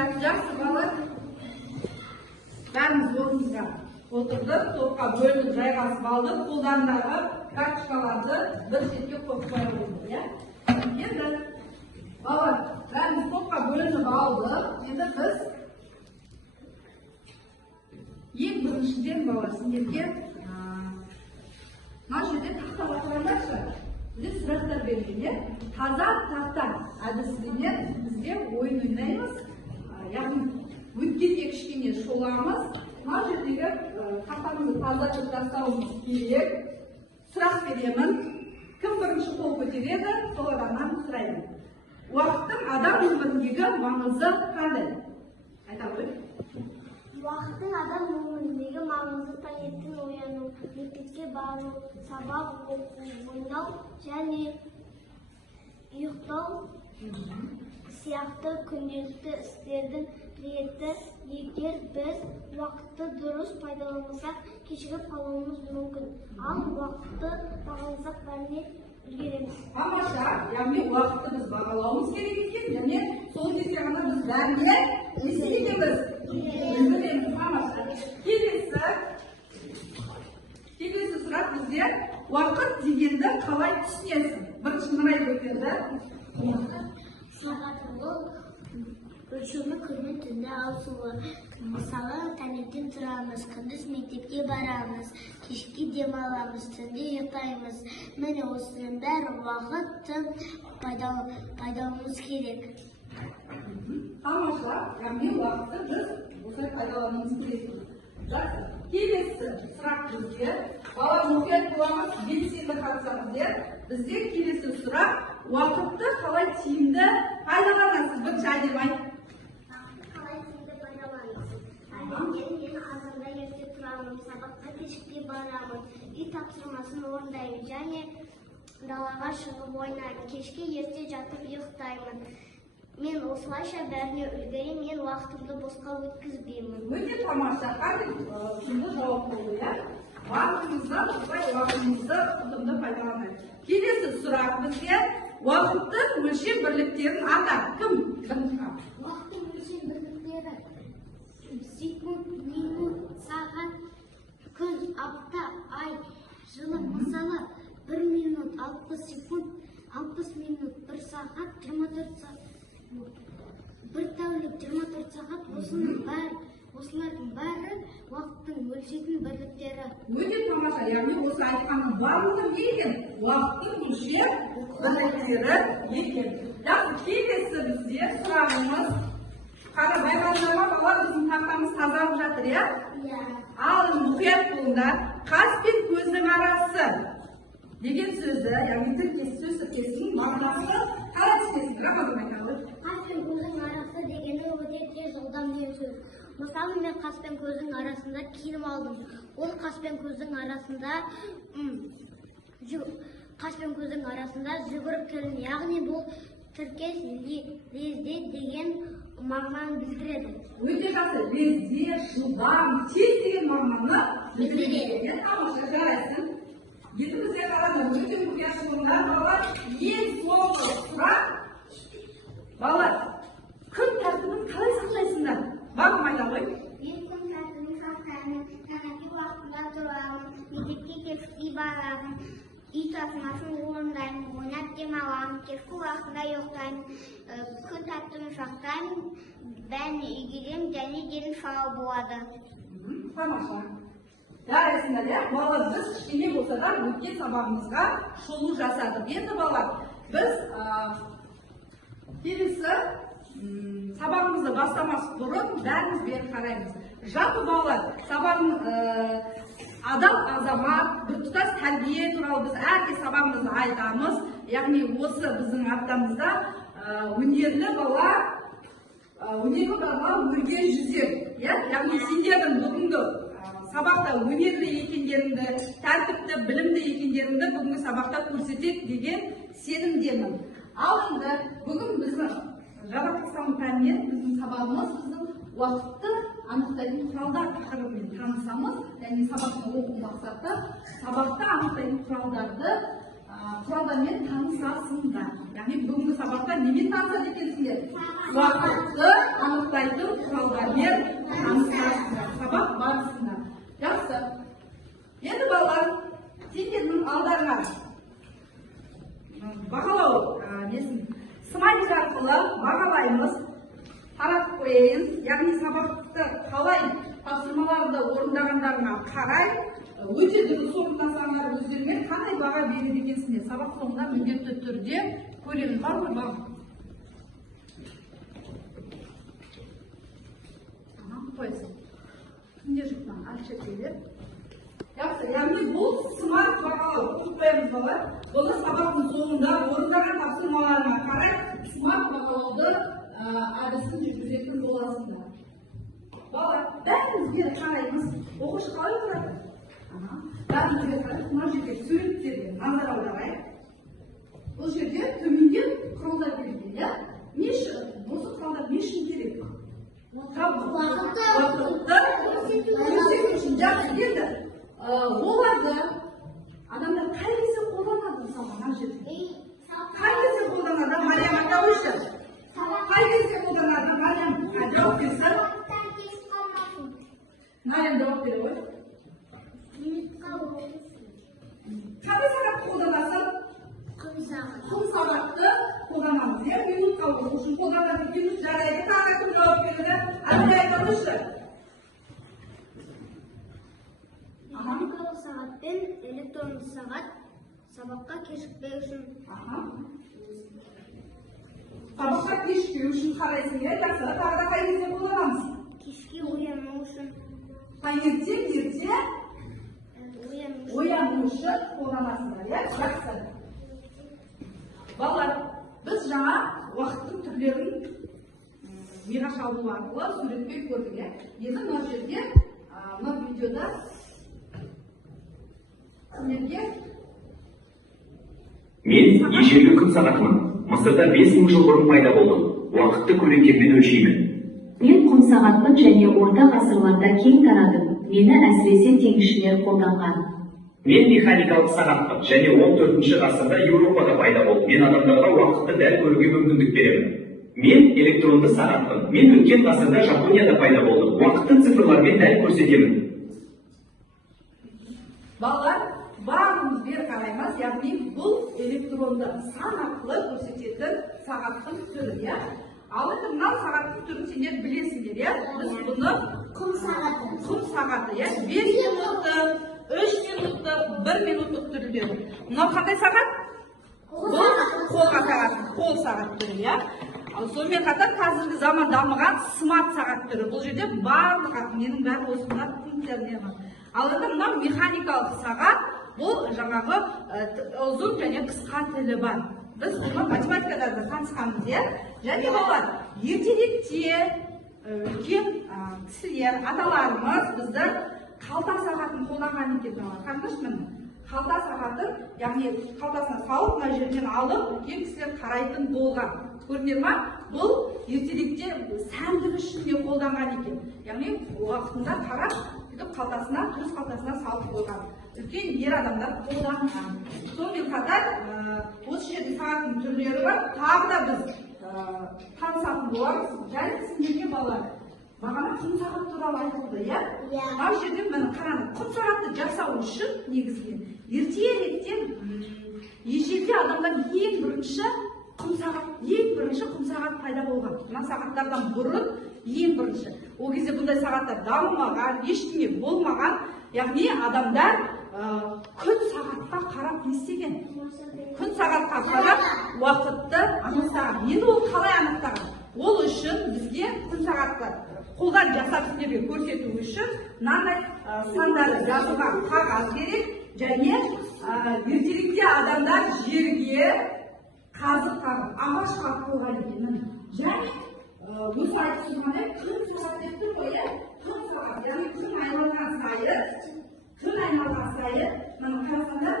Жақсы бала. Бәріміз орнымызға отырдық, топқа бөлініп жайғасып алдық, қолдарындағы карточкаларды бір шетке қойып қойып отырдық. Енді бала, бәріміз топқа бөлініп алдық. Енді біз ең біріншіден бала сендерге мына жерде тақтаға қараңдаршы. Бізде сұрақтар берген, таза тақта әдісімен бізге ойын ойнаймыз. Яғни өткенге кішкене шоламыз. Мына жердегі тақтамызды тазартып тастауымыз керек. Сұрақ беремін. Кім бірінші қол көтереді, сол адамнан сұраймын. Уақыттың адам өміріндегі маңызы қандай? Айта ғой. Уақыттың адам өміріндегі маңызы таңертең ояну, мектепке бару, сабақ оқу, ойнау және ұйықтау сияқты күнделікті істердің реті. Егер біз уақытты дұрыс пайдалансақ, кешігіп қалуымыз мүмкін. Ал уақытты бағаласақ бәріне үлгереміз. Тамаша, яғни уақытты біз бағалауымыз керек екен, және сол кезде ғана біз бәріне не істейік екенбіз? Үлгереміз. Тамаша. Келесі сұрақ бізде уақыт дегенді қалай түсінесің? Бірінші Нұрай көтерді. Сағат ол өлшемі күні түнді ауысуы. Мысалы, таңертең тұрамыз, күндіз мектепке барамыз, кешке демаламыз, түнде ұйықтаймыз. Міне осының бәрі уақытты пайдалануымыз керек. Тамаша, яғни уақытты біз осылай пайдалануымыз керек. Жақсы. Келесі сұрақ бізде, бала мұқият боламыз, белсенді қатысамыздар. Бізде келесі сұрақ, уақытты қалай тиімді пайдаланасыз? Бірінші әдем айт. Қалай тиімді пайдаланасыз? Таңертең мен азанда ерте тұрамын, сабаққа кешікпей барамын, үй тапсырмасын орындаймын және далаға шығып ойнаймын, кешке ерте жатып ұйықтаймын. Мен осылайша бәріне үлгеремін, мен уақытымды босқа өткізбеймін. Өте тамаша, қандай ұтымды жауап болды, иә? Уақытымызды ұтымды пайдаланайық. Келесі сұрақ бізде уақыттың өлшем бірліктерін ата. Кім? Уақыттың өлшем бірліктері секунд, минут, сағат, күн, апта, ай, жылы. Мысалы, 1 минут 60 секунд, 60 минут, 1 сағат, 24 сағат. Бір тәулік 24 сағат, осылардың бәрі уақыттың өлшейтін бірліктері. Өте тамаша, яғни осы айтқанның барлығы не екен? Уақыттың өлшем бірліктері екен. Жақсы, келесі бізде сұрағымыз. Қара байқадыңдар ма, бала біздің тақтамыз тазарып жатыр, иә? Иә. Ал мұқият болыңдар. Қас пен көздің арасы деген сөзді, яғни сөз тіркесінің мағынасы қалай түсінесің? Грамматикадан айта ғой. Қас пен көздің арасы дегені өте тез жылдам деген сөз. Мысалы, мен қас пен көздің арасында киініп алдым. Ол қас пен көздің арасында жүгіріп келдім. Яғни бұл тіркес лезде деген мағынаны білдіреді. Өте жақсы, лезде, жылдам, тез деген мағынаны білдіреді. Тамаша, жарайсың. Енді бізде қараңдар, өте мұқият болыңдар, балалар. Ең соңғы сұрақ. Балалар, күн тәртібін қалай сақтайсыңдар? Бағым айта ғой. Мен күн тәртібін сақтаймын, таңертең уақытында тұрамын, мектепке кешікпей барамын, үй тапсырмасын орындаймын, ойнап демаламын, кешкі уақытында ұйықтаймын, күн тәртібін сақтаймын, бәріне үлгеремін және денім сау болады. Тамаша. Жарайсыңдар, иә? Балалар, біз кішкене болса да өткен сабағымызға шолу жасадық. Енді балалар, біз келесі сабағымызды бастамас бұрын бәріміз бері қараймыз. Жалпы балалар, сабағын адал азамат, біртұтас тәрбие туралы біз әркез сабағымызды айтамыз. Яғни осы біздің аптамызда өнерлі бала өрге жүзер. Яғни сендердің бүгінгі сабақта өнерлі екендеріңді, тәртіпті, білімді екендеріңді бүгінгі сабақта көрсетеді деген сенімдемін. Ал енді бүгін біздің жаратылыстану пәнінен біздің сабағымыз біздің уақытты анықтайтын құралдар тақырыбымен танысамыз. Яғни сабақтың оқу мақсаты сабақта анықтайтын құралдарды құралдармен танысасыңдар. Яғни бүгінгі сабақта немен танысады екенсіңдер? Уақытты анықтайтын құралдармен танысасыңдар. Сабақ барысында. Жақсы. Енді балалар, сендердің алдарыңа бағалау смайлик арқылы бағалаймыз. Таратып қояйын. Яғни сабақты қалай тапсырмаларды орындағандарына қарай өте дұрыс орындасаңдар өздеріңе қандай баға береді екенсіңдер. Сабақ соңында міндетті түрде көреміз. Бар ғой баға? Қойсын. Кімде жұқтан? Әлшекелер. Жақсы, яғни бұл смарт бағалау. Қойып қоямыз балалар. Бұны сабақтың соңында орындаған тапсырмаларына қарай смарт бағалауды әдісін жүргізетін боласыңдар. Балалар, бәрімізге қараймыз. Оқушы қалай отырады? Бәрімізге қараймыз. Мына жерде суреттерге назар аударайық. Бұл жерде төменде құралдар берілген, иә? Осы құралдар не үшін керек? Уақытты көрсету үшін. Жақсы, енді оларды адамдар қай кезде қолданады? Мысалы, мына жерде. Қай кезде қолданады? Мариям айта қойшы. Қай кезде қолданады? Мариям жауап берсін. Мариям жауап бере ғой. Қандай сағатты қолданасың? Құм сағатты қолданамыз. Минутқа болу үшін қолданады. Минут жарайды. Тағы кім жауап береді? Әлде айта қойшы. Механикалық сағат пен электронды сағат сабаққа кешікпеу үшін. Сабаққа кешікпеу үшін қарайсың, иә? Жақсы. Тағы да қай кезде қолданамыз? Кешке ояну үшін. Таңертең, ерте ояну үшін қолданасыңдар, иә? Жақсы. Балалар, біз жаңа уақыттың түрлерін миға шабу арқылы суретпен көрдік, иә? Енді мына жерде, мына видеода сіздерге мен ежелгі күн сағатымын. Мысырда 5000 жыл бұрын пайда болдым. Уақытты көлеңкеммен өлшеймін. Мен құм сағатпын және орта ғасырларда кең тарадым. Мені әсіресе теңізшілер қолданған. Мен механикалық сағатпын және 14 ғасырда Еуропада пайда болды. Мен адамдарға уақытты дәл көруге мүмкіндік беремін. Мен электронды сағатпын. Мен өткен ғасырда Жапонияда пайда болдым. Уақытты цифрлармен дәл көрсетемін. Балалар, барлығымыз бері қараймыз, яғни бұл электронды сан арқылы көрсететін сағаттың түрі, иә? Ал енді мынау сағаттың түрін сендер білесіңдер, иә? Біз бұны Құм сағаты. Құм сағаты, иә? 5 минутты, 3 минутты, 1 минуттық түрлері. Мынау қандай сағат? Қол сағат түрі, иә? Ал сонымен қатар қазіргі заман дамыған смарт сағат түрі. Бұл жерде барлығы, менің бәрі осында пункттеріне бар. Ал енді мынау механикалық сағат, бұл жаңағы ұзын және қысқа тілі бар. Біз бұны математикада да танысқанбыз, иә? Және балалар, ертеректе үлкен кісілер, аталарымыз бізді қалта сағатын қолданған екен. Қараңызшы міне. Қалта сағатын, яғни қалтасына салып, мына жерден алып, үлкен кісілер қарайтын болған. Көрдіңдер ма? Бұл ертеректе сәндік үшін де қолданған екен. Яғни уақытында қарап, қалтасына, төс қалтасына салып қойған. Үлкен ер адамдар қолданған. Сонымен қатар, осы жерде сағаттың түрлері бар. Тағы да біз танысатын боламыз. Және сендерге балалар. Бағана құм сағат туралы айтылды, иә? Мына жерде міне қараңыз, құм сағатты жасау үшін негізінен ертеректен ежелгі адамдар ең бірінші құм сағат пайда болған. Мына сағаттардан бұрын ең бірінші. Ол кезде бұндай сағаттар дамымаған, ештеңе болмаған. Яғни адамдар күн сағатқа қарап не істеген? Күн сағатқа қарап уақытты анықтаған. Енді ол қалай анықтаған? Ол үшін бізге күн сағатты қолдан жасап сіздерге көрсету үшін мынандай сандары жазылған қағаз керек. Және ертеректе адамдар жерге қазық қағып, ағаш қағып қойған екен. Және өзі айтып тұрғандай күн сағат деп тұр ғой, иә? Күн сағат, яғни күн айналған сайын, мына қарасаңдар,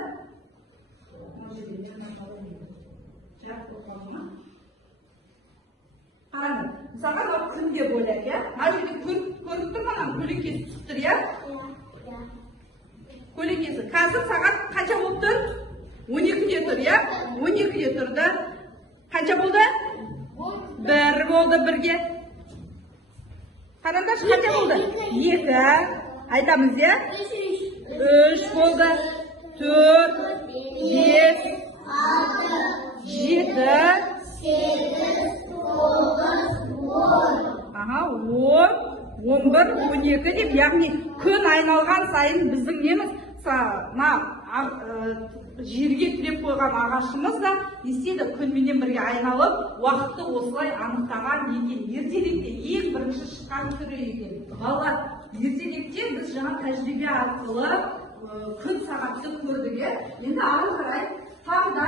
қараңыз, мысалға мынау күн деп ойлайық, иә? Мына жерде көріп тұр ма, көлеңкесі түсіп тұр, иә? Көлеңкесі. Қазір сағат қанша болып тұр? 12-де тұр, иә? 12-де тұрды. Қанша болды? 1 болды бірге. Қараңдаршы, қанша болды? 2. Айтамыз, иә? 3 болды. 4, 5, 7, 10, 11, 12 деп, яғни күн айналған сайын біздің неміз жерге тіреп қойған ағашымыз да естеді, күнменен бірге айналып, уақытты осылай анықтаған екен. Ертелікте ең бірінші шыққан түрі екен. Балалар, ертелікте біз жаңа тәжірибе арқылы күн сағатты көрдік. Енді ары қарай тағы да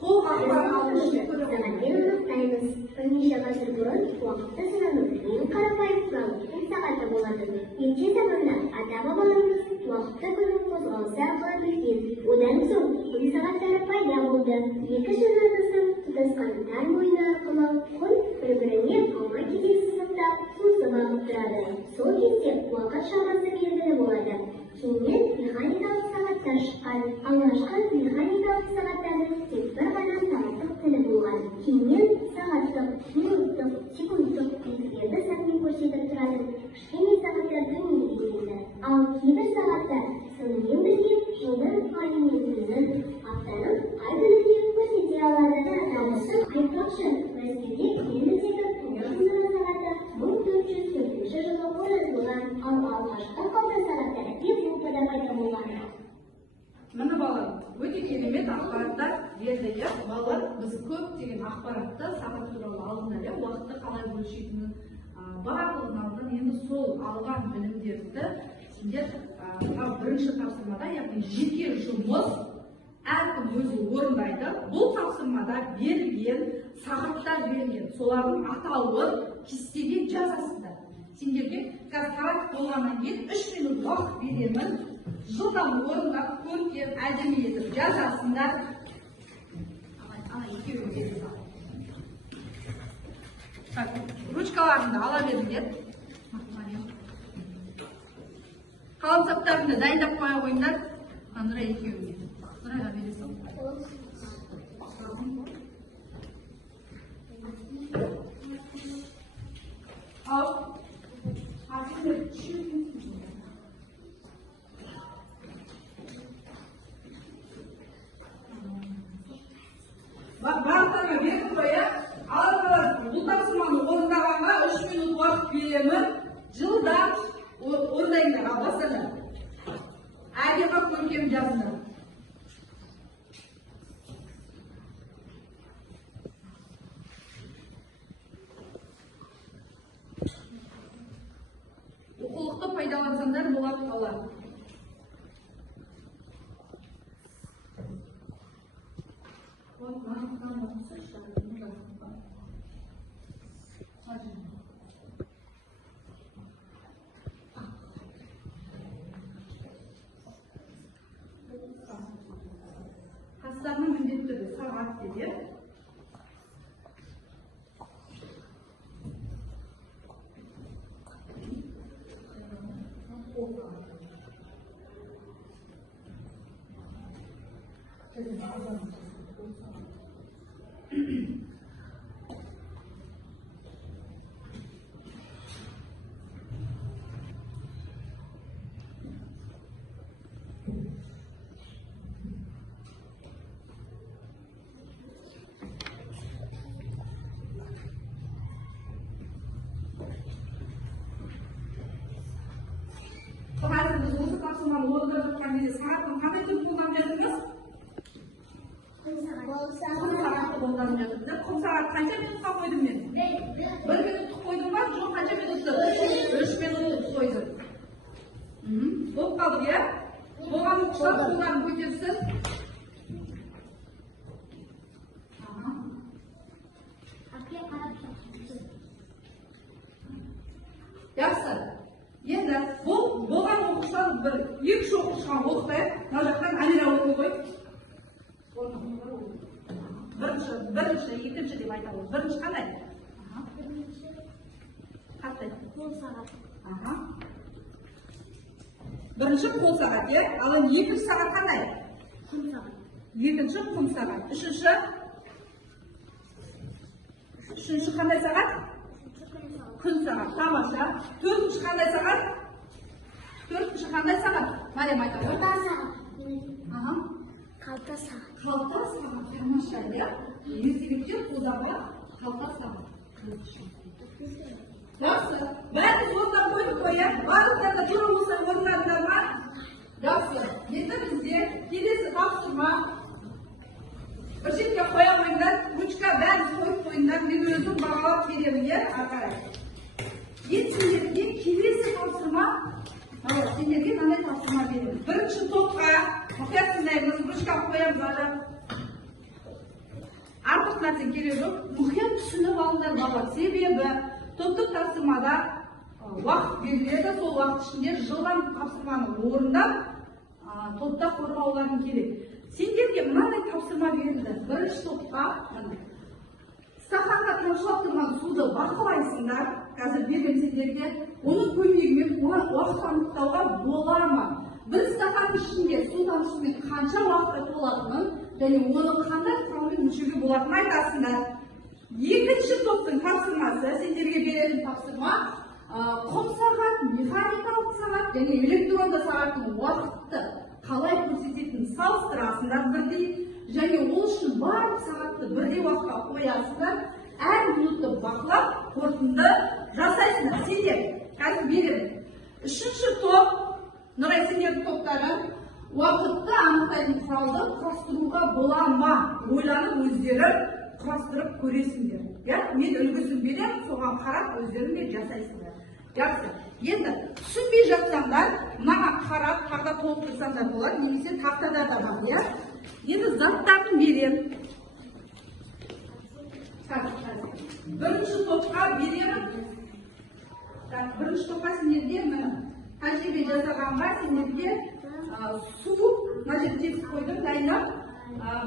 толық ақпарат алу үшін көреміз. Бірнеше ғасыр бұрын уақытты санану ең қарапайым құрал күн сағаты болатын. Ерте заманда ата-бабаларымыз уақытты күннің қозғалысы арқылы білген. Одан соң күн сағаттары пайда болды. Екі шаңырақтың тұтасқан тар мойны арқылы күн бір-біріне алма-кезек сызықтап созылып ағып тұрады. Сол кезде уақыт шамасы белгілі болады. Кейіннен механикалық сағаттар шыққан. Алғашқы механикалық сағаттардың тек бір ғана сағаттық тілі болған. Кейіннен сағаттық, минуттық, секундтық белгілерді санмен көрсетіп тұратын кішкене сағаттар дүниеге келді. Ал кейбір сағаттар сонымен бірге жылдың айы мен күннің, аптаның қай күнін көрсете алады. Осы айтпақшы, Мәскеуде Кремльдегі қоңыр сағаты 1404 жылы орнатылған, ал алғашқы қалта сағаттары Европада пайда болған. Міне балалар, өте керемет ақпараттар берді. Балалар, біз көптеген ақпаратты сағат туралы алдында уақытты қалай өлшейтінін барлығын алдын. Енді сол алған білімдерді сендер бірінші тапсырмада, яғни жеке жұмыс әркім өзі орындайды. Бұл тапсырмада берілген, сағаттар берілген, солардың атауын кестеге жазасыздар. Сендерге қазір болғаннан кейін 3 минут уақыт беремін. Жылдам орындап, көркем, әдемі етіп жазасыңдар. Ручкаларыңды ала беріңдер. Қаламсаптарыңды дайындап қоя қойыңдар. Нұрай екеуіңе. Нұрайға бересің. Ал. Барлықтарға бердім ғой, бұл тапсырманы орындағанға 3 минут уақыт беремін. Жылдам орындайыңдар, ал бастаңдар. Әдемі көркем жазыңдар. Оқулықты пайдалансаңдар болады қалар. Қастарының міндетті түрде сағат деді. Қазір біз осы тапсырманы орындап жатқан кезде сағаттың қандай түрін қолданып жатырмыз? Құм сағатты қолданып жатырмыз. Құм сағат қанша минутқа қойдым мен? 1 минутты қойдым ба? Жоқ, қанша минутты? 3 минутты қойдым. Болып қалдық, иә? Болған оқушылар қолдарын көтерсін. Жақсы. Енді болған оқушылар екі оқушыға оқытайық. Мына жақтан Амира оқи ғой. Бірінші, екінші деп айтамыз. Бірінші қандай? Қандай? Қол сағат. Бірінші қол сағат, ал екінші сағат қандай? Құм сағат. Екінші құм сағат. Үшінші қандай сағат? Күн сағат. Тамаша. Төртінші қандай сағат? Төртінші қандай сағат? Мария айтады. Қалта сағат. Қалта сағат. Тамаша, иә? Ертеректе қолдаға қалта сағат. Жақсы. Бәріміз орнына қойып қояйық. Барлықтар да тура осы орындарына. Жақсы. Енді бізде келесі тапсырма. Bir şekilde koyamayınlar. Rучка бәрін қойып қойыңдар. Мен өзім бағалап беремін, иә? Ағарай. Сендерге келесі тапсырма. Сендерге мынандай тапсырма беремін. Бірінші топқа мұқият тыңдаймыз. Ручка қоямыз ары. Артық нәрсе керек жоқ. Мұқият түсініп алыңдар бала. Себебі топтық тапсырмада уақыт беріледі. Сол уақыт ішінде жылдам тапсырманы орындап, топта қорғауларың керек. Сендерге мынандай тапсырма берілді. Бірінші топқа стақанға тамшылап тұрған суды бақылайсыңдар. Қазір берген сендерге оның көмегімен уақыт анықтауға бола ма? Бір стақан ішінде су тамшысымен қанша уақытта толатынын және оны қандай құраммен өлшеуге болатынын айтасыңдар. Екінші топтың тапсырмасы, сендерге беретін тапсырма құм сағат, механикалық сағат және электронды сағаттың уақытты қалай көрсететінін салыстырасыңдар бірдей, және ол үшін барлық сағатты бірдей уақытқа қоясыңдар, әр минутты бақылап, қорытынды жасайсыңдар. Сендер, қазір беремін. Үшінші топ, Нұрай, сендердің топтары, уақытты анықтайтын құралды құрастыруға бола ма? Ойланып өздері құрастырып көресіңдер. Мен үлгісін беремін, соған қарап өздеріңе жасайсыңдар. Жақсы. Енді түсінбей жатсаңдар, маған қарап, тағда толықтырсаңдар болады, немесе тақтада да бар, иә? Енді заттарын беремін. Бірінші топқа беремін. Бірінші топқа сендерге тәжірибе жасағанға сендерге су, мына жерде текст қойдым, дайындап,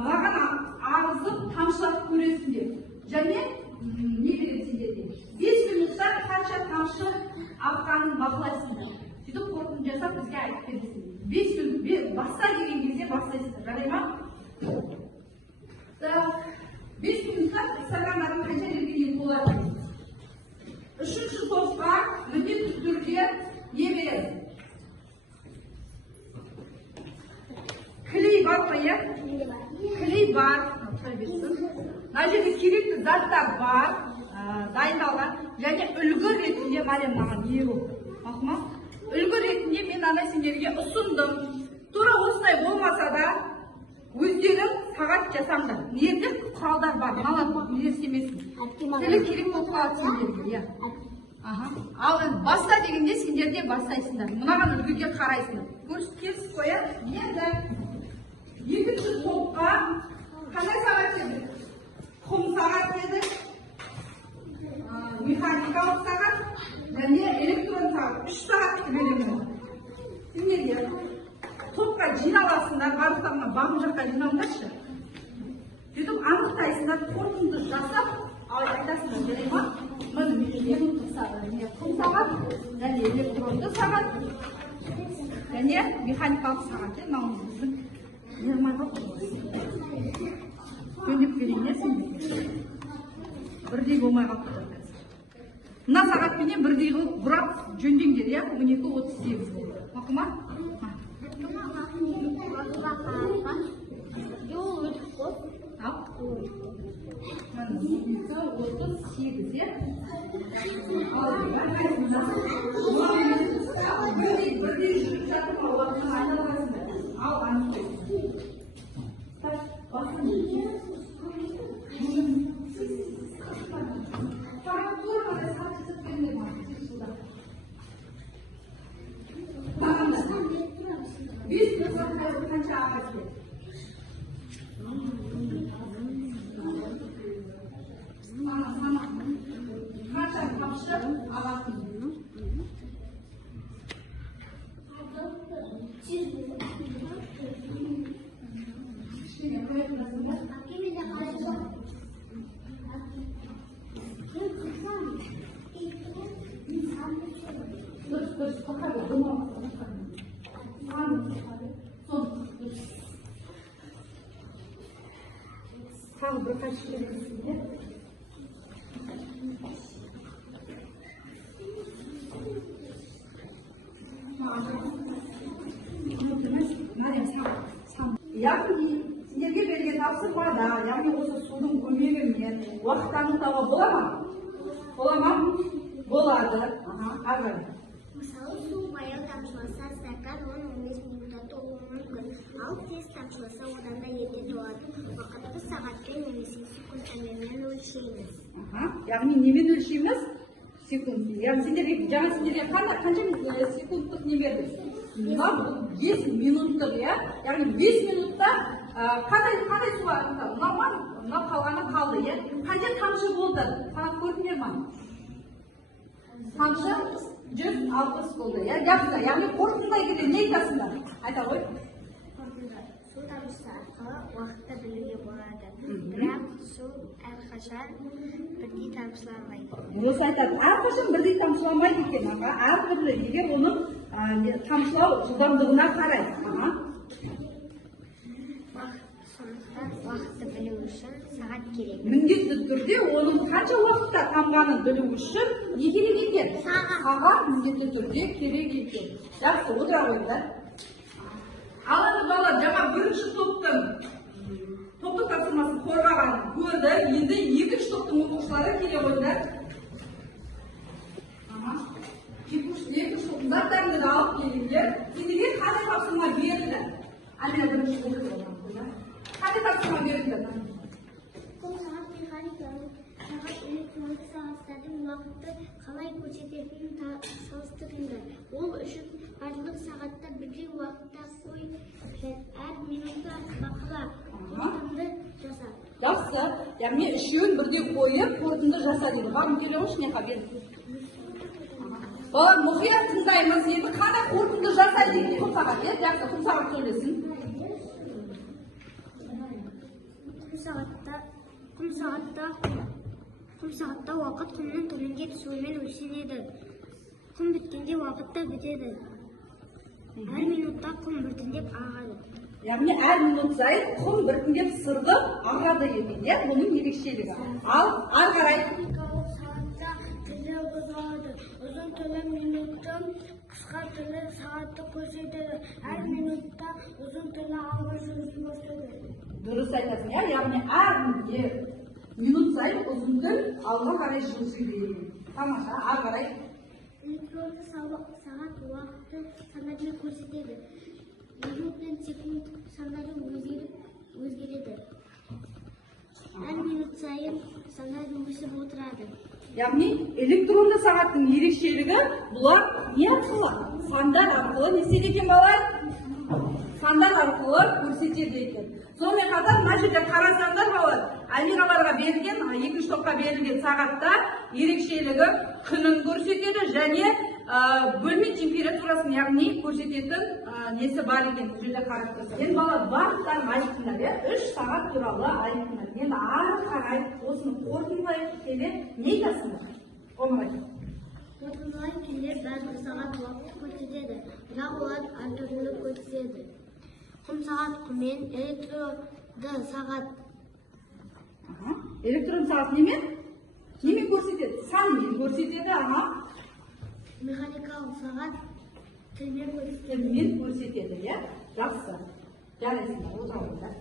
маған ағызып, тамшылап көресіңдер. Және не береді сендерге? 5 минутта қанша тамшы аққанын бақылайсыңдар. Сөйтіп қорытынды жасап бізге айтып бересіңдер. 5 минут баста деген кезде бастайсыңдар. Жарай ма? 5 минутта стакандарын қанша жерге дейін болады? Үшінші топқа міндетті түрде не береді? Клей бар ма, иә? Клей бар. Мына жерде керекті заттар бар, дайындалған, және үлгі ретінде Мария маған беру. Мақұл? Үлгі ретінде мен ана сендерге ұсындым. Тура осылай болмаса да өздерің сағат жасаңдар. Ерде құралдар бар, маған елестемесін. Тілі керек болып қалады сендерге, иә. Ал баста дегенде сендерде бастайсыңдар. Мынаған үлгіге қарайсыңдар. Көрсеткенсіз қояр. Енді екінші топқа қандай сағат еді? Құм сағат еді, механикалық сағат және электрон сағат. 3 сағатты беремін. Сендерге топқа жиналасыңдар, барлықтарына бағым жаққа жиналыңдаршы. Сөйтіп анықтайсыңдар, қорытынды жасап, айтасыңдар, жарай ма? Құм сағат және электронды сағат және механикалық сағат. Жөндеп берейін, сендерге. Бірдей болмай қалып тұр. Мына сағатпенен бірдей қылып бұрап жөндеңдер, иә? 12:38 болды. Мақұл ма? Ал. 38, иә? Бірдей жүріп жатыр ма? Уақытын айналғасында. Ал, анықтайсың. Яғни сендерге берген тапсырмада, яғни осы судың көмегімен уақыт анықтауға бола ма? Бола ма? Болады. Ары. Мысалы, су баяу тамшыласа, стакан 10-15 минутта толуы мүмкін. Ал тез тамшыласа, одан да ерте толады. Уақытты сағатпен немесе секундтармен өлшейміз. Яғни немен өлшейміз? Секунд. Яғни сендерге қанша секундтық не берді? 5 минуттық, иә? Яғни 5 минутта қандай суға анықтау? Мынау қалғаны қалды, иә? Қандай тамшы болды? Санап көрдіңдер ма? Тамшы 160 болды, иә? Жақсы, яғни қорытындылай келе не айтасыңдар? Айта ғой. Су тамшысы арқылы уақытты білуге болады. Бірақ су әрқашан бірдей тамшыламайды. Дұрыс айтады. Әрқашан бірдей тамшыламайды екен, әртүрлі, егер оның тамшылау жылдамдығына қарай. Сондықтан уақытты білу үшін сағат керек. Міндетті түрде оның қанша уақытта тамғанын білу үшін не керек екен? Сағат міндетті түрде керек екен. Жақсы, отыра қойыңдар. Ал енді балалар, жаңа бірінші топтың тапсырмасын қорғаған көрді. Енді екінші топтың оқушылары келе қойыңдар. Екінші топтың заттарыңды да алып келіңдер. Сендерге қандай тапсырма берілді? Әлия бірінші топтың. Қандай тапсырма берілді? Бұл сағат механиканың сағат электрондық сағаттардың уақытты қалай көрсететінін салыстырыңдар. Ол үшін барлық сағатта бірдей уақытта қой, әр минутта бақыла, қорытынды жаса. Жақсы, яғни үшеуін бірдей қойып, қорытынды жаса дейді. Бағым келе ғой, шынеқа берді. Балар, мұқият тыңдаймыз. Енді қандай қорытынды жасайды екен құм сағат? Жақсы, құм сағат сөйлесін. Құм сағатта уақыт құмның төменге түсуімен өлшенеді. Құм біткенде уақыт та бітеді. Әр минутта құм біртіндеп ағады. Яғни әр минут сайын құм біртіндеп сырғып ағады екен, иә? Бұның ерекшелігі. Ал ары қарай. Сағатта тілі қозғалады. Ұзын тілі минуттың, қысқа тілі сағатты көрсетеді. Әр минутта ұзын тілі алға жүрісін бастайды. Дұрыс айтасың, иә? Яғни әр минут сайын ұзын тіл алға қарай жылжиды екен. Тамаша, ары қарай. Электронды сағат уақытты сандармен көрсетеді. Минут пен секунд сандары өзгереді. Әр минут сайын сандары өсіп отырады. Яғни электронды сағаттың ерекшелігі бұлар не арқылы? Сандар арқылы не істейді екен балар? Сандар арқылы көрсетеді екен. Сонымен қатар мына жерде қарасаңдар балар, Амираларға берілген, екінші топқа берілген сағатта ерекшелігі күнін көрсетеді және бөлме температурасын, яғни көрсететін несі бар екен, бұл жерде қарап тұрсақ. Енді балалар барлықтарын айттыңдар, 3 сағат туралы айттыңдар. Енді ары қарай осыны қорытындылай келе не айтасыңдар? Қорытындылай келе бәрі сағат уақыт көрсетеді, бірақ олар әртүрлі көрсетеді. Құм сағат құммен, электронды сағат. Электрон сағат немен? Немен көрсетеді? Санмен көрсетеді, Механикалық сағат тілмен көрсетеді. Тілмен көрсетеді, иә? Жақсы. Жарайсыңдар, отыра қойыңдар.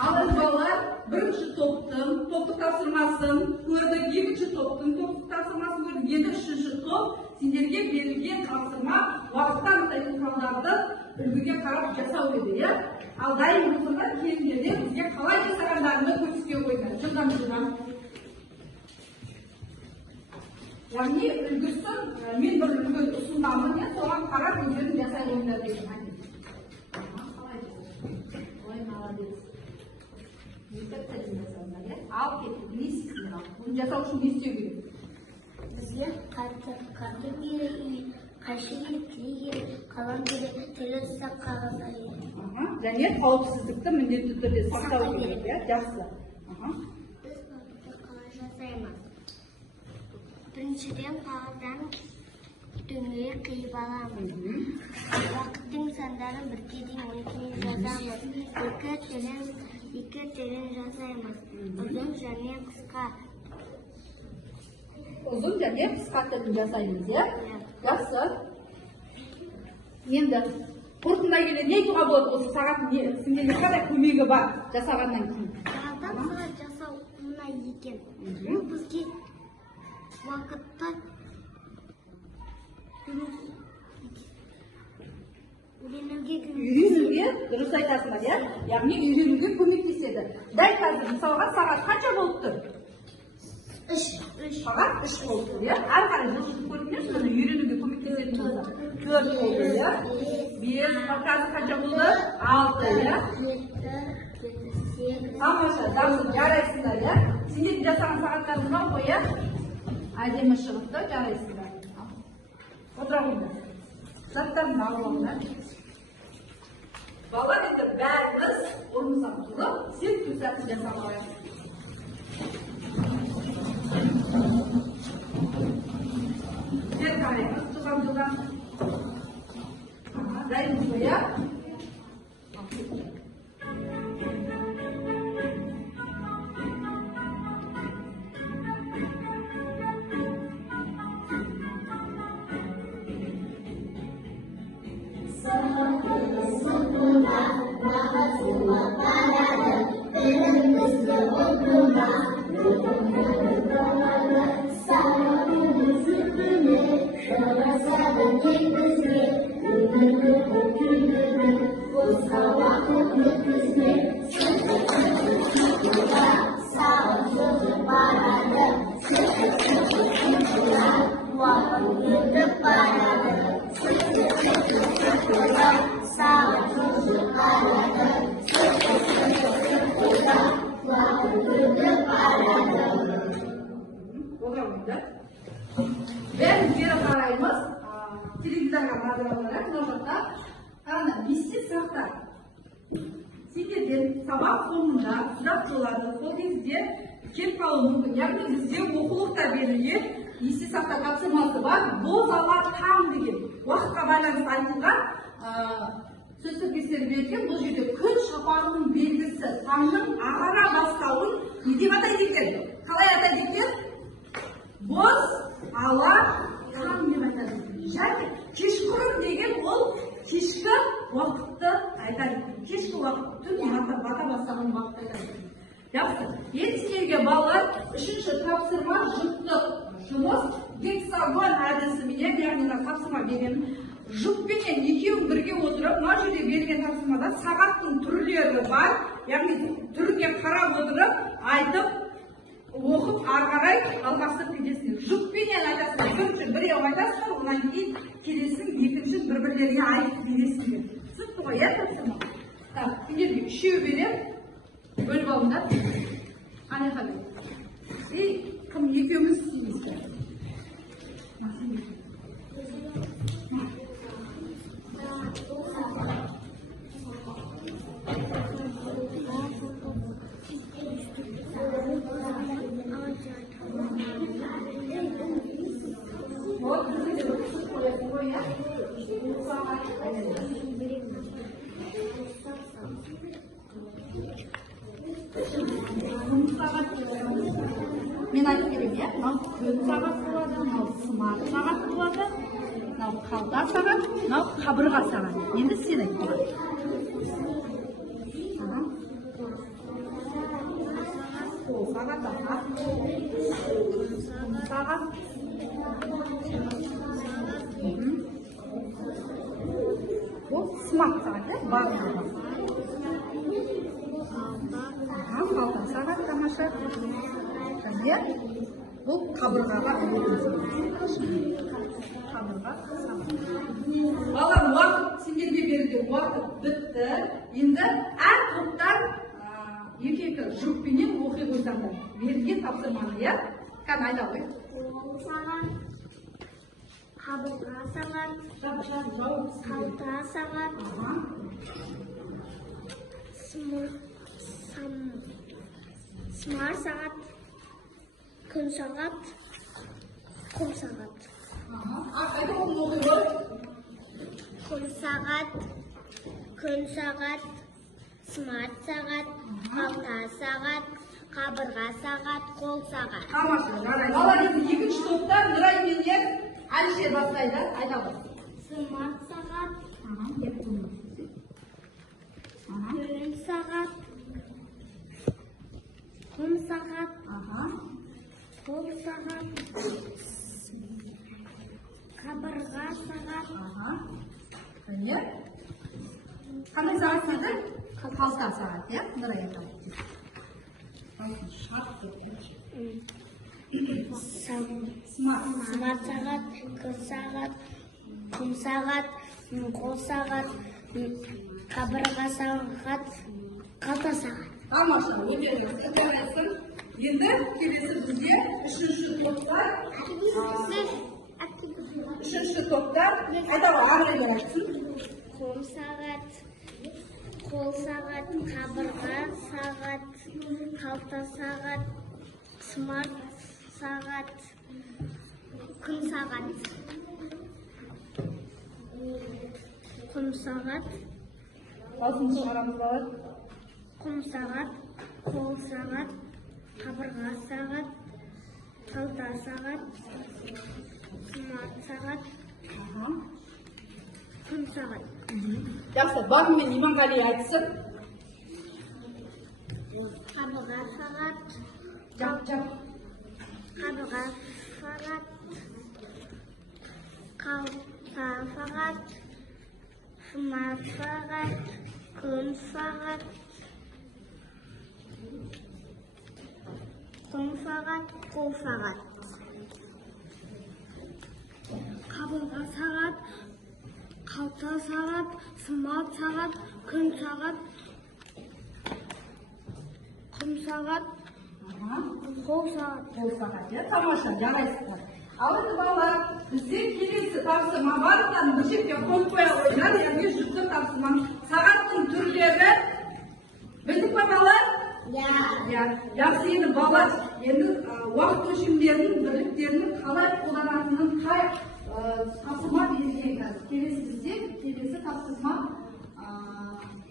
Ал балалар, бірінші топтық тапсырмасын көрдік, екінші топтың топтық тапсырмасын көрдік, енді үшінші топ сендерге берілген тапсырма уақытты анықтайтын құралдарды үлгіге қарап жасау еді, иә? Ал дайын болсаңдар, келіңдер бізге қалай жасағандарыңды көрсете қойыңдар. Жылдам. Яғни үлгісін мен бір үлгі ұсынамын, соған қарап өздерің жасай қойыңдар деген. Ой, молодец. Ал кетіп, не істейсіңдер ал? Оны жасау үшін не істеу керек? Бізге қарты керек, қайшы керек, тілі керек, қалам керек, тілі ұсақ қағаз керек. Және қауіпсіздікті міндетті түрде сақтау керек, жақсы. Біз қағазды қалай жасаймыз? Біріншіден қағаздан түнге қиып аламыз. Уақыттың сандарын 1-ге дейін 12-мен жазамыз. 2 терең жасаймыз. Ұзын және қысқа. Uzun және қысқа тілін жасаймыз, иә? Жақсы. Енді қорытындылай келе не айтуға болады осы сағаттың сендерге қандай көмегі бар жасағаннан кейін? Сағаттан сағат жасау оңай екен. Бұл бізге уақытты үйренуге дұрыс айтасыңдар, иә? Яғни үйренуге көмектеседі. Дәл қазір мысалға сағат қанша болып тұр? 3. Сағат 3 болып тұр, иә? Ары қарай жылжытып көріңдерші, мұны үйренуге көмектесетін болса. 4 болды, иә? 5, қазір қанша болды? 6, иә? 7, 8. Тамаша, жақсы, жарайсыңдар, иә? Сендердің жасаған сағаттарың бар ғой, иә? Әдемі шығыпты, жарайсыңдар. Отыра қойыңдар. Заттарын алып алыңдар. Балалар, енді бәріміз орнымыздан тұрып, сен төсәтін жасап алайық. Бер қараймыз, жылдам. Дайынбыз ғой, иә? Бәрін бері қараймыз, телевизорға назар аударайық, мына жақта. Қараңдар, бесте сұрақтар. Сендерден сабақ соңында сұрақ болады, сол кезде келіп қалуы мүмкін. Яғни бізде оқулықта берілген есте сақтау тапсырмасы бар. Бозала таң деген уақытқа байланысты айтылған сөз тіркестері берілген. Бұл жерде күн шапағының белгісі, таңның ағара бастауын не деп атайды екен? Қалай атайды екен? Боз ала таң деп айтады. Және кешқұрым деген ол кешкі уақытты айтады. Кешкі уақыт, түн бата бастаған уақытты айтады. Жақсы. Енді сендерге балалар, үшінші тапсырма жұптық жұмыс гексагон әдісіменен, яғни тапсырма беремін. Жұппенен екеуін бірге отырып, мына жерде берген тапсырмада сағаттың түрлері бар. Яғни түріне қарап отырып, айтып, оқып, ары қарай алғашқы келесіңдер. Жұппенен айтасыңдар, бірінші біреу айтасыңдар, одан кейін келесің, екінші бір-бірлеріне айтып бересіңдер. Түсінікті ғой, иә тапсырма? Так, сендерге үшеу берем, бөліп алыңдар. Ане қалай. Кім екеуміз істейміз? Мен айтып берейін, иә? Мынау күн сағат болады, мынау смарт сағат болады, мынау қалта сағат, мынау қабырға сағат. Енді сен айтып берейін. Қол сағат, сағат. Бұл смарт сағат, иә? Бар сағат. Қалта сағат, тамаша. Және бұл қабырғаға қабырға сағат. Балалар, уақыт сендерге берілген уақыт бітті. Енді әр топтан екі жұппенен оқи қойсаңдар. Берілген тапсырманы, иә? Кәні айта қой. Қол сағат, қабырға сағат, қалта сағат, смарт сағат, күн сағат, қол сағат. Қайда оқып ой? Күн сағат, смарт сағат, қалта сағат, қабырға сағат, қол сағат. Тамаша, жарайды. Молодец. Екінші топта Нұрай менен Әлішер бастайды. Айта ғой. Смарт сағат, күн сағат, құм сағат, қол сағат, қабырға сағат. Міне. Қандай сағат деді? Қалта сағат, иә? Нұрай айтады. Смарт сағат, күн сағат, құм сағат, қол сағат, қабырға сағат, қалта сағат. Тамаша, өте жақсы. Енді келесі бізде үшінші топта айта ғой, ары айтсын. Құм сағат, қол сағат, қабырға сағат, қалта сағат, смарт сағат, күн сағат, құм сағат, құм сағат, қол сағат, қабырға сағат, қалта сағат, смарт сағат, күн сағат. Жақсы, Бағым мен Иманғали айтсын. Қабырға сағат, қабырға сағат, қалта сағат, смарт сағат, күн сағат, құм сағат, қол сағат. Қабырға сағат, қалта сағат, смарт сағат, күн сағат, құм сағат, қол сағат. Тамаша, жарайсыздар. Ал енді балалар, бізде келесі тапсырма барлықтан бір жерге қойып қоя қойыңдар, яғни жүзді тапсырма. Сағаттың түрлері білдік па балалар? Иә. Жақсы, енді балалар, енді уақыт өлшемдерінің бірліктерінің қалай қолданатынын қай тапсырма берілген. Келесі тапсырма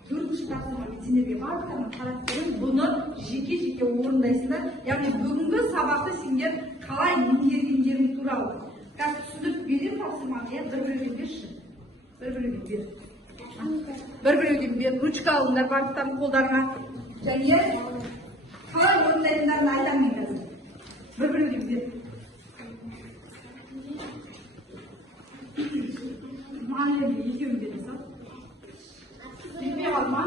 төртінші тапсырма сендерге барлықтарына қарап беремін. Бұны жеке орындайсыңдар. Яғни бүгінгі сабақты сендер қалай меңгергендерің туралы. Қазір түсіндіріп берем тапсырманы, бір-біреуден берші. Бір-біреуден бер. Ручка алыңдар барлықтардың қолдарына. Және қалай орындайтындарын айтамын қазір. Бір-біреуден бер. Маңайын екеуін бере сал. Білмей қалма.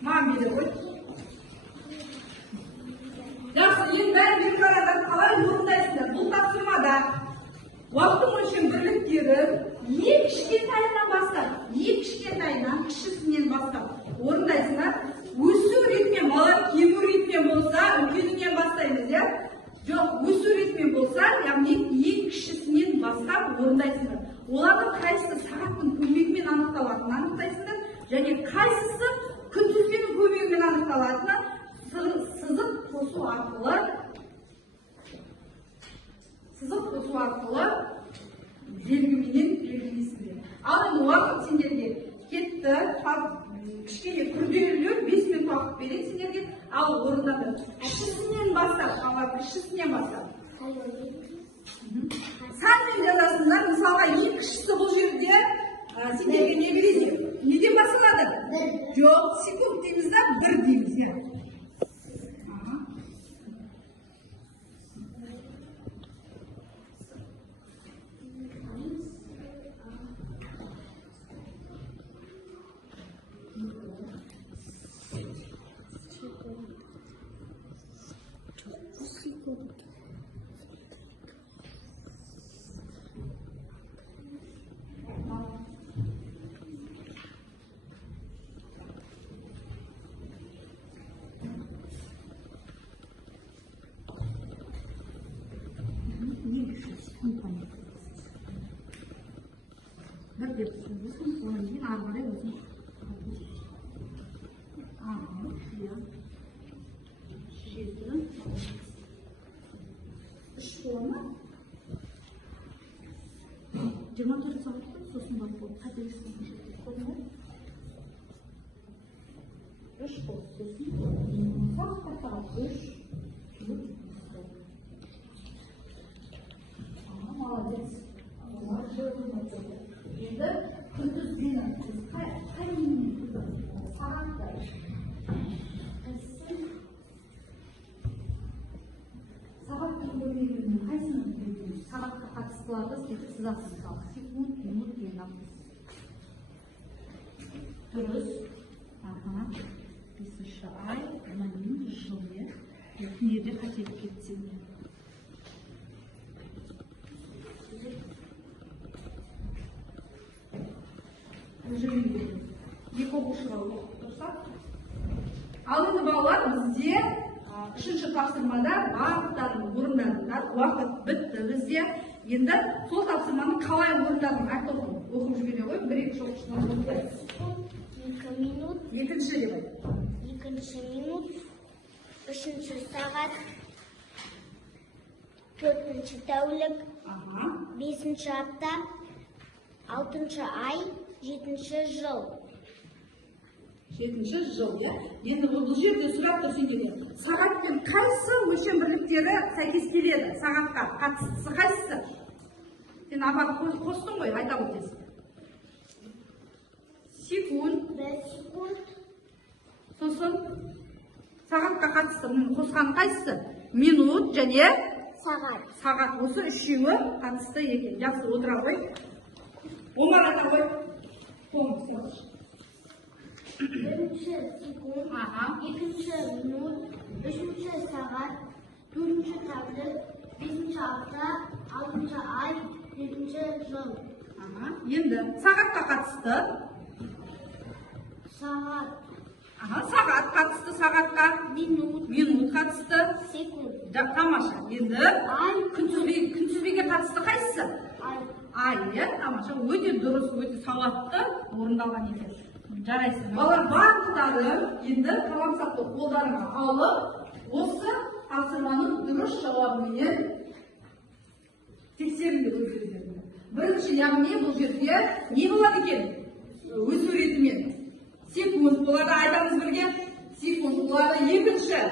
Маған бере ғой. Жақсы, енді бәрін бір қарадан қалай орындайсыңдар. Бұл тапсырмада уақыттың өлшем бірліктері ең кішкентайынан бастап, кішісінен бастап орындайсыңдар. Өсу ретімен, балалар кему ретімен болса, үлкенінен бастаймыз, иә? Жоқ, өсу ретімен болса, яғни ең кішісінен бастап орындайсыңдар. Олардың қайсысы сағаттың көмегімен анықталатынын анықтайсыңдар, және қайсысы күнтізбенің көмегімен анықталатынын сызық қосу арқылы белгіменен белгілейсіңдер. Ал енді уақыт сендерге кетті, кішкене күрделілеу 5 минут уақыт береді сендерге, ал орындады. Кішісінен бастап. Санмен жазасыңдар, мысалға ең кішісі бұл жерде сендерге не береді? Неден басылады? Жоқ, секунд дейміз да, 1 дейміз. Бір деп сөйлесін, содан кейін ары қарай өзің. Жеті. 3 қол сосын сағатқа қарап 3 молодец. Енді күндізгені сіз қай сағатта сағаттың бөлмегенін қайсыны білдіңіз? Сағатқа қатыстыларды сіз ақсыз мысалы секунд, минут деген ақсыз. Дұрыс. Бесінші ай, мына жыл не? Неде қателік кетсе не? Екі оқушыға оқып тұрсақ. Ал енді балалар бізде үшінші тапсырмада бағыттарын орындадыңдар, уақыт бітті бізде. Енді сол тапсырманы қалай орындадың айтып оқып жібере ғой, 1-2 оқушыдан оқытайық. 2 минут. Екінші деп айт. 2 минут. 3 сағат. 4 тәулік. 5 апта. 6 ай. 7 жыл. 7 жыл, иә? Енді бұл жерде сұрақ тұр сендерге. Сағатпен қайсы өлшем бірліктері сәйкес келеді? Сағатқа қатыстысы қайсысы? Сен апарып қостың ғой, айта өтесің. Секунд. 1 секунд. Сосын сағатқа қатысты қосқан қайсысы? Минут және Сағат. сағат. Осы үшеуі қатысты екен. Жақсы отыра ғой. Омар айта ғой. Бірінші секунд, екінші минут, үшінші сағат, төртінші тәулік, бесінші апта, 6 ай, 7 жыл. Енді сағатқа қатысты. Сағат. Сағат қатысты сағатқа. Минут қатысты. Секунд. Тамаша. Енді Ай. күнтізбеге қатысты қайсысы? Ай. Тамаша. Өте дұрыс, өте сауатты орындалған екен. Жарайсың. Балалар барлықтары енді қаламсақты қолдарына алып, осы тапсырманың дұрыс жауабымен тексеріңдер өздеріңді. Бірінші, яғни бұл жерде не болады екен? Өзгеру ретімен. Секунд болады, айтамыз бірге. Секунд болады, екінші.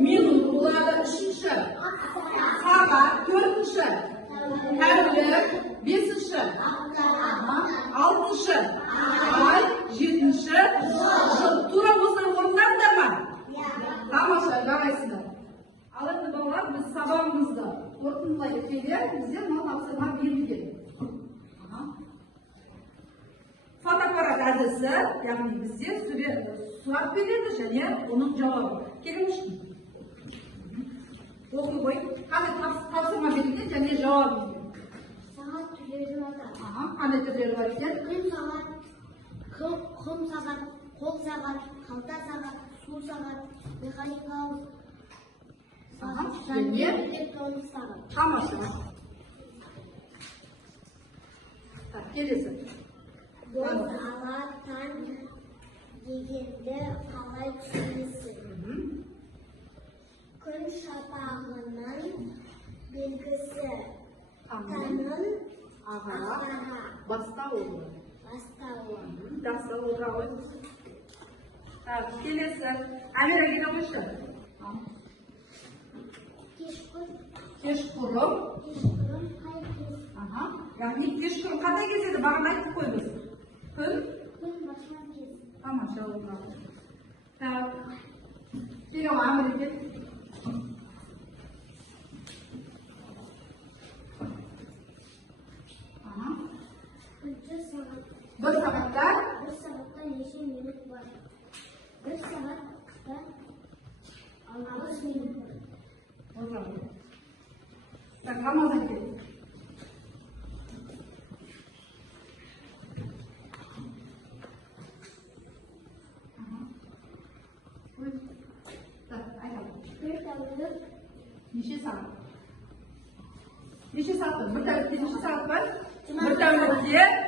Минут болады, үшінші. Сағат, төртінші. Тәулік, бесінші. Алтыншы. Ай, 7-ші жыл. Тура осылай орындарыңдар ма? Тамаша, жарайсыңдар. Ал енді балалар, біз сабағымызды қорытындылай келе, бізде мына тапсырма берілген. Фотоаппарат әдісі, яғни бізде сұрақ береді және оның жауабы. Келіңізші. Оқи ғой. Қандай тапсырма берілген және жауабы. Сағат түрлері бар. Қандай түрлері бар екен? Күн сағат, құм сағат, қол сағат, қалта сағат, су сағат, механикалық сағат, және электронды сағат. Тамаша. Келесі. Боз ала таң дегенді қалай түсінесің? Күн шапағының белгісі таңның ағара Бастауы. бастауы. Жақсы, отыра ғой. Келесі. Амира келе қойшы. Кешқұрым. Кешқұрым. Кешқұрым қай кез? Яғни кешқұрым қандай кез еді? Бағана айтып қойдыңыз. Күн? Күн батқан кез. Тамаша, отыра ғой. Келе ғой, Амира кел. Бір сағатта неше минут бар? Бір сағатта 60 минут бар. Рамазан кел. Бір тәулік Неше сағат? Неше сағат? Бір тәулікте неше сағат бар? Бір тәулікте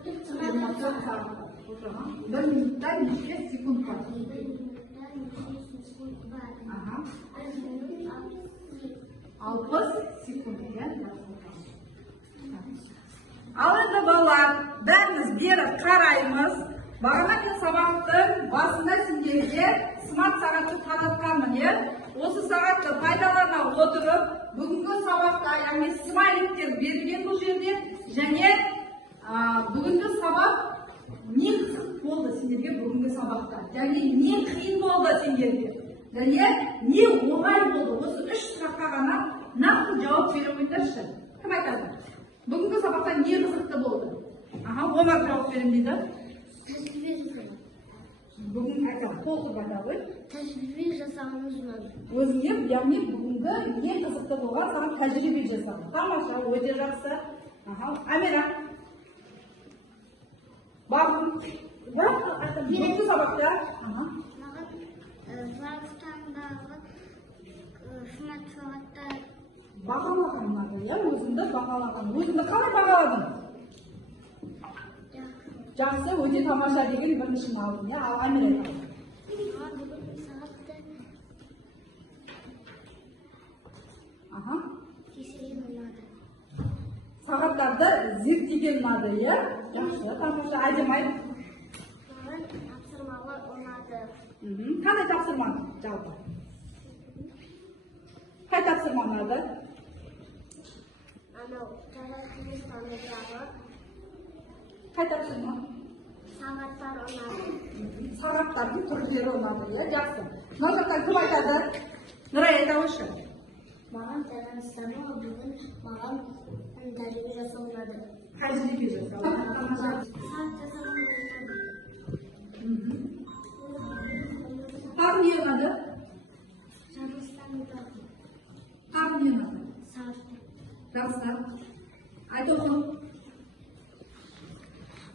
24 сағат. Бір минутта неше секунд бар? 1 минутта неше секунд бар? 60 секунд. Ал енді балалар, бәріміз бері қараймыз. Бағана мен сабақтың басында сендерге смарт сағатты таратқанмын, осы сағатты пайдалана отырып, бүгінгі сабақта, яғни смайликтер берілген бұл жерде, және бүгінгі сабақ не қызық болды сендерге бүгінгі сабақта, және не қиын болды сендерге, және не оңай болды. Осы 3 сұраққа ғана нақты жауап бере қойыңдаршы. Кім айтады? Бүгінгі сабақта не қызықты болды? Омар жауап берем дейді. Бүгін айтады, толтырып айта ғой. Тәжірибе жасағанымыз ұнады. Өзіңе, яғни бүгінгі не қызықты болған саған тәжірибе жасаған. Тамаша, өте жақсы. Амира. Бүгінгі сабақта. Маған Қазақстандағы смарт сағаттар Бағалаған ұнады, өзіңді бағалаған. Өзіңді қалай бағаладың? Жақсы, өте тамаша деген біріншіні алдың, ал Амир айтады. маған бүгін сағатты тексерген ұнады. Сағаттарды зерттеген ұнады, Жақсы, тамаша, әдемі айт. Маған тапсырмалар ұнады. Қандай тапсырма жалпы? Қай тапсырма ұнады? Анау Қазақстандағы Қай тапсырма? сағаттар ұнады. Сағаттардың түрлері ұнады, жақсы. Мына жақтан кім айтады? Нұрай айта қойшы. Маған Қазақстанға бүгін маған тәжірибе жасау ұнады. Тәжірибе жасау. Сағат жасау ұнады. Тағы не ұнады? Қазақстандағы Тағы не ұнады? сағаттар. Жақсы. Айт оқы.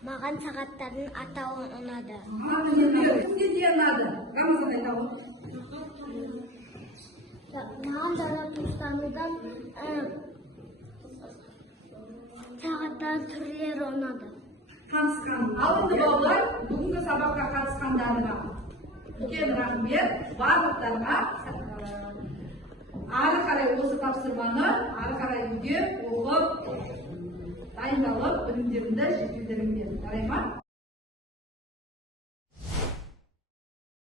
Маған сағаттардың атауы ұнады. Кімге не ұнады? Рамазан айта ғой. Маған Қазақстандан сағаттар түрлері ұнады. Танысқан. Ал енді балалар, бүгінгі сабаққа қатысқандарына үлкен рахмет. Барлықтарына ары қарай осы тапсырманы ары қарай үйде оқып, дайындалып, білімдеріңді жетілдіріңдер. Жарай ма?